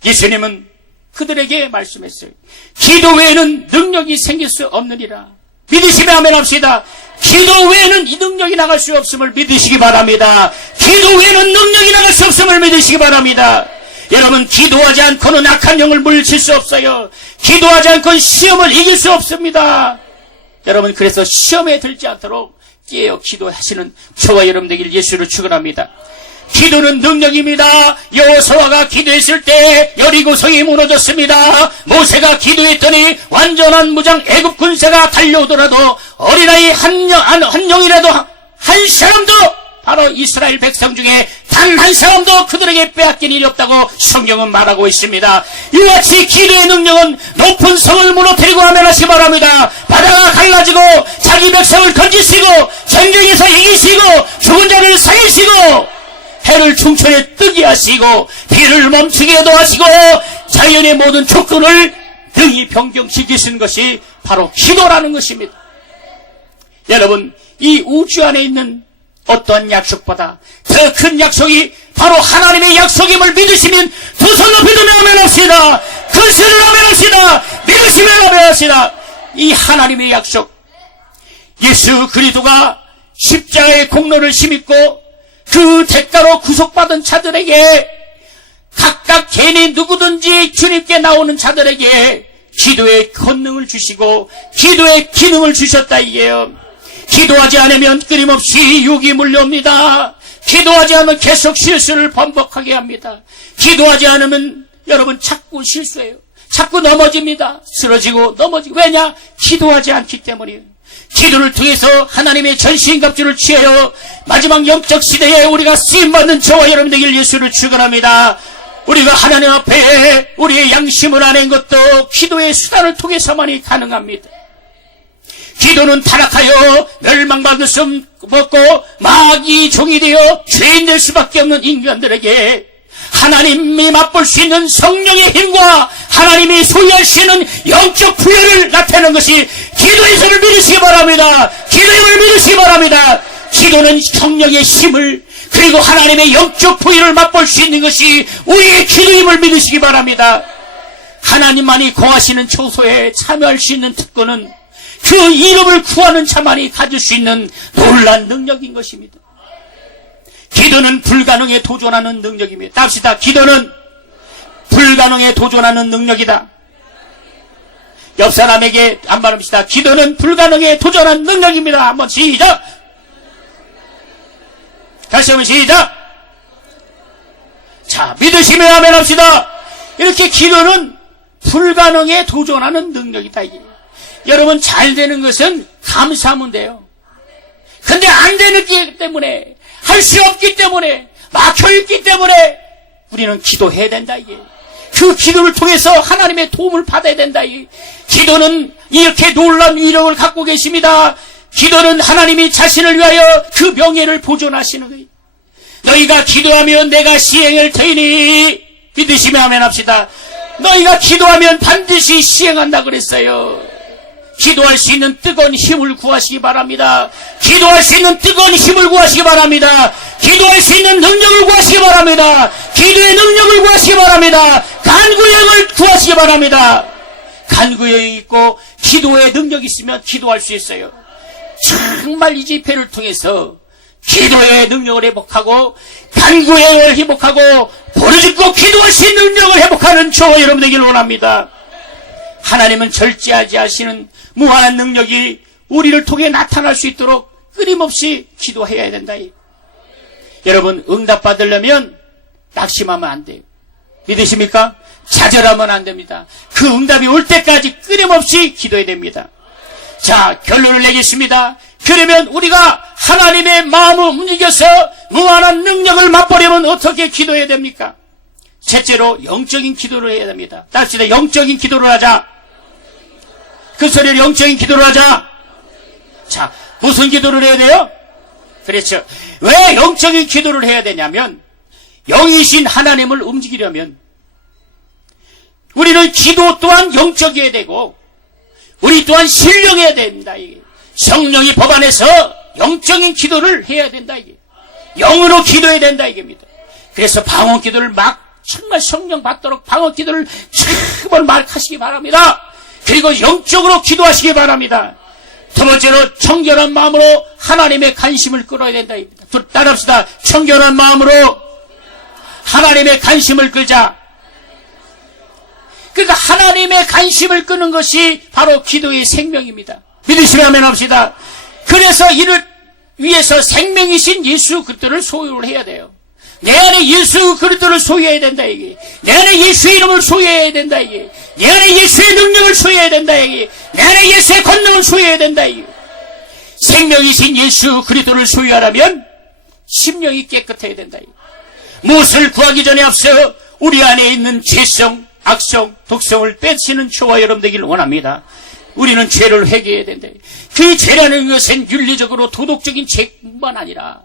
예수님은 그들에게 말씀했어요. 기도 외에는 능력이 생길 수 없느니라. 믿으시면 아멘 합시다. 기도 외에는 이 능력이 나갈 수 없음을 믿으시기 바랍니다. 기도 외에는 능력이 나갈 수 없음을 믿으시기 바랍니다. 여러분 기도하지 않고는 악한 영을 물리칠 수 없어요. 기도하지 않고는 시험을 이길 수 없습니다. 여러분 그래서 시험에 들지 않도록 깨어 기도하시는 저와 여러분 되길 예수로 축원합니다. 기도는 능력입니다. 여호수아가 기도했을 때 여리고성이 무너졌습니다. 모세가 기도했더니 완전한 무장 애굽 군사가 달려오더라도 어린아이 한 명이라도 한 사람도 바로 이스라엘 백성 중에 단 한 사람도 그들에게 빼앗긴 일이 없다고 성경은 말하고 있습니다. 이와 같이 기도의 능력은 높은 성을 무너뜨리고 아멘하시기 바랍니다. 바다가 갈라지고 자기 백성을 건지시고 전쟁에서 이기시고 죽은 자를 살리시고 해를 충천에 뜨게 하시고 비를 멈추게도 하시고 자연의 모든 조건을 등이 변경시키시는 것이 바로 기도라는 것입니다. 여러분 이 우주 안에 있는 어떠한 약속보다 더 큰 약속이 바로 하나님의 약속임을 믿으시면 두 손 높이 들며 아멘합시다. 큰 소리로 아멘합시다. 믿으시면 아멘합시다. 이 하나님의 약속, 예수 그리스도가 십자가의 공로를 힘입고 그 대가로 구속받은 자들에게 각각 개인이 누구든지 주님께 나오는 자들에게 기도의 권능을 주시고 기도의 기능을 주셨다 이게요. 기도하지 않으면 끊임없이 유혹이 물려옵니다. 기도하지 않으면 계속 실수를 반복하게 합니다. 기도하지 않으면 여러분 자꾸 실수해요. 자꾸 넘어집니다. 쓰러지고 넘어지고. 왜냐? 기도하지 않기 때문이에요. 기도를 통해서 하나님의 전신갑주를 취하여 마지막 영적 시대에 우리가 쓰임받는 저와 여러분 되길 예수를 축원합니다. 우리가 하나님 앞에 우리의 양심을 아는 것도 기도의 수단을 통해서만이 가능합니다. 기도는 타락하여 멸망받을 수 없고 마귀 종이 되어 죄인 될 수밖에 없는 인간들에게 하나님이 맛볼 수 있는 성령의 힘과 하나님이 소유할 수 있는 영적 부여를 나타내는 것이 기도의 힘을 믿으시기 바랍니다. 기도의 힘을 믿으시기 바랍니다. 기도는 성령의 힘을 그리고 하나님의 영적 부여를 맛볼 수 있는 것이 우리의 기도의 힘을 믿으시기 바랍니다. 하나님만이 거하시는 초소에 참여할 수 있는 특권은 그 이름을 구하는 자만이 가질 수 있는 놀라운 능력인 것입니다. 기도는 불가능에 도전하는 능력입니다. 합시다. 기도는 불가능에 도전하는 능력이다. 옆 사람에게 한 말 합시다. 기도는 불가능에 도전하는 능력입니다. 한번 시작. 다시 한번 시작. 자, 믿으시면 아멘 합시다. 이렇게 기도는 불가능에 도전하는 능력이다. 이게. 여러분, 잘 되는 것은 감사하면 돼요. 근데 안 되는 기 때문에, 할 수 없기 때문에, 막혀있기 때문에 우리는 기도해야 된다. 이게. 그 기도를 통해서 하나님의 도움을 받아야 된다. 이게. 기도는 이렇게 놀라운 위력을 갖고 계십니다. 기도는 하나님이 자신을 위하여 그 명예를 보존하시는 거예요. 너희가 기도하면 내가 시행할 터이니 믿으시면 아멘 합시다. 너희가 기도하면 반드시 시행한다 그랬어요. 기도할 수 있는 뜨거운 힘을 구하시기 바랍니다. 기도할 수 있는 뜨거운 힘을 구하시기 바랍니다. 기도할 수 있는 능력을 구하시기 바랍니다. 기도의 능력을 구하시기 바랍니다. 간구형을 구하시기 바랍니다. 간구형이 있고 기도의 능력이 있으면 기도할 수 있어요. 정말 이 집회를 통해서 기도의 능력을 회복하고 간구형을 회복하고 부르짖고 기도할 수 있는 능력을 회복하는 저와 여러분 되기를 원합니다. 하나님은 절제하지 않으시는 무한한 능력이 우리를 통해 나타날 수 있도록 끊임없이 기도해야 된다. 여러분, 응답 받으려면 낙심하면 안 돼요. 믿으십니까? 좌절하면 안 됩니다. 그 응답이 올 때까지 끊임없이 기도해야 됩니다. 자, 결론을 내겠습니다. 그러면 우리가 하나님의 마음을 움직여서 무한한 능력을 맛보려면 어떻게 기도해야 됩니까? 셋째로 영적인 기도를 해야 됩니다. 다시 영적인 기도를 하자. 그 소리를 영적인 기도를 하자. 자, 무슨 기도를 해야 돼요? 그렇죠. 왜 영적인 기도를 해야 되냐면 영이신 하나님을 움직이려면 우리는 기도 또한 영적이어야 되고 우리 또한 신령해야 됩니다. 이게. 성령이 법 안에서 영적인 기도를 해야 된다. 이게. 영으로 기도해야 된다. 이겁니다. 그래서 방언 기도를 정말 성령 받도록 방언 기도를 정말 하시기 바랍니다. 그리고 영적으로 기도하시기 바랍니다. 두 번째로 청결한 마음으로 하나님의 관심을 끌어야 된다. 따라합시다. 청결한 마음으로 하나님의 관심을 끌자. 그러니까 하나님의 관심을 끄는 것이 바로 기도의 생명입니다. 믿으시면 아멘 합시다. 그래서 이를 위해서 생명이신 예수 그리스도를 소유를 해야 돼요. 내 안에 예수 그리스도를 소유해야 된다. 이게. 내 안에 예수의 이름을 소유해야 된다. 이게. 내 안에 예수의 능력을 소유해야 된다. 이게. 내 안에 예수의 권능을 소유해야 된다. 이게. 생명이신 예수 그리스도를 소유하려면 심령이 깨끗해야 된다. 이게. 무엇을 구하기 전에 앞서 우리 안에 있는 죄성, 악성, 독성을 빼치는 저와 여러분 되기를 원합니다. 우리는 죄를 회개해야 된다. 그 죄라는 것은 윤리적으로 도덕적인 죄뿐만 아니라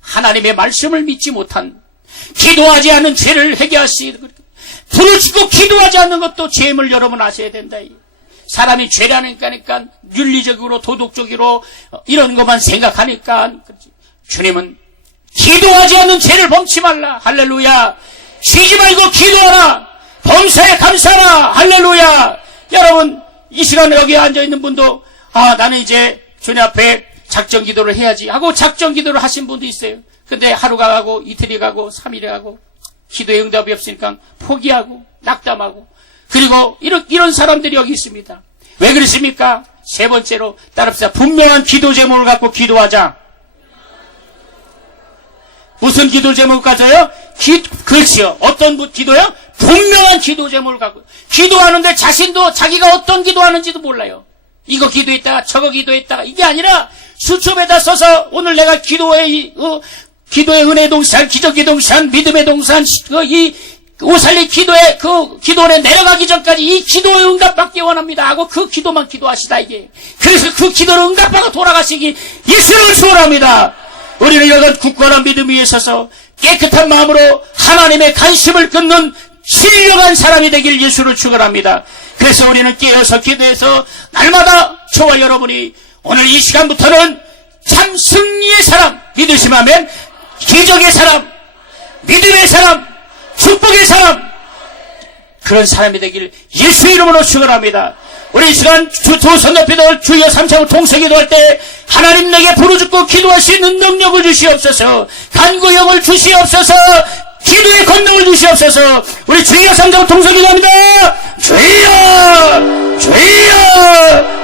하나님의 말씀을 믿지 못한 기도하지 않은 죄를 회개하시고 부르짖고 기도하지 않는 것도 죄임을 여러분 아셔야 된다. 사람이 죄라니까 윤리적으로 도덕적으로 이런 것만 생각하니까 주님은 기도하지 않는 죄를 범치 말라. 할렐루야. 쉬지 말고 기도하라. 범사에 감사하라. 할렐루야. 여러분 이 시간에 여기 앉아있는 분도 나는 이제 주님 앞에 작정 기도를 해야지 하고 작정 기도를 하신 분도 있어요. 근데 하루가 가고 이틀이 가고 3일이 가고 기도의 응답이 없으니까 포기하고 낙담하고 그리고 이런 사람들이 여기 있습니다. 왜 그렇습니까? 세 번째로 따라합시다. 분명한 기도 제목을 갖고 기도하자. 무슨 기도 제목을 가져요? 그렇지요. 어떤 기도요? 분명한 기도 제목을 갖고 기도하는데 자신도 자기가 어떤 기도하는지도 몰라요. 이거 기도했다가 저거 기도했다가 이게 아니라 수첩에다 써서 오늘 내가 기도의 은혜 동산, 기적의 동산, 믿음의 동산, 이 오살리 기도의 기도원에 내려가기 전까지 이 기도의 응답받기 원합니다 하고 그 기도만 기도하시다 이게. 그래서 그 기도를 응답하고 돌아가시기 예수를 소원합니다. 우리는 이런 굳건한 믿음 위에 서서 깨끗한 마음으로 하나님의 관심을 끊는 신령한 사람이 되길 예수를 축원합니다. 그래서 우리는 깨어서 기도해서 날마다 저와 여러분이 오늘 이 시간부터는 참 승리의 사람, 믿으시면 기적의 사람, 믿음의 사람, 축복의 사람, 그런 사람이 되길 예수 이름으로 축원합니다. 우리 이 시간 두 손 높이 들 주여 삼창 동서기도할 때 하나님 내게 부르짖고 기도할 수 있는 능력을 주시옵소서, 간구형을 주시옵소서, 기도의 권능을 주시옵소서. 우리 주여 삼창 동서기도합니다. 주여 주여